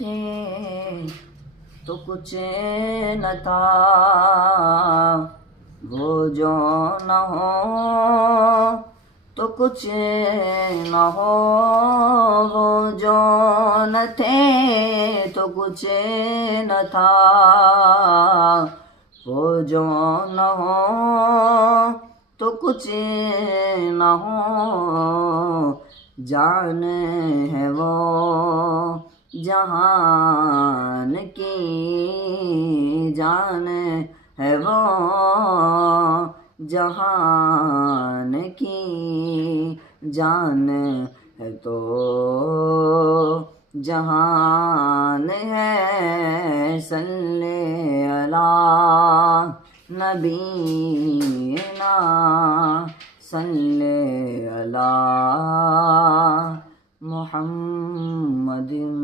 थे तो कुछ न था, वो जो न हो तो कुछ न हो, वो जो न थे तो कुछ न था, वो जो न हो तो कुछ न हो। जान है वो जहान की, जान है वो जहान की, जान है तो जहान है। सल्ले अला नबीना, सल्ले अला मुहम्मदिन।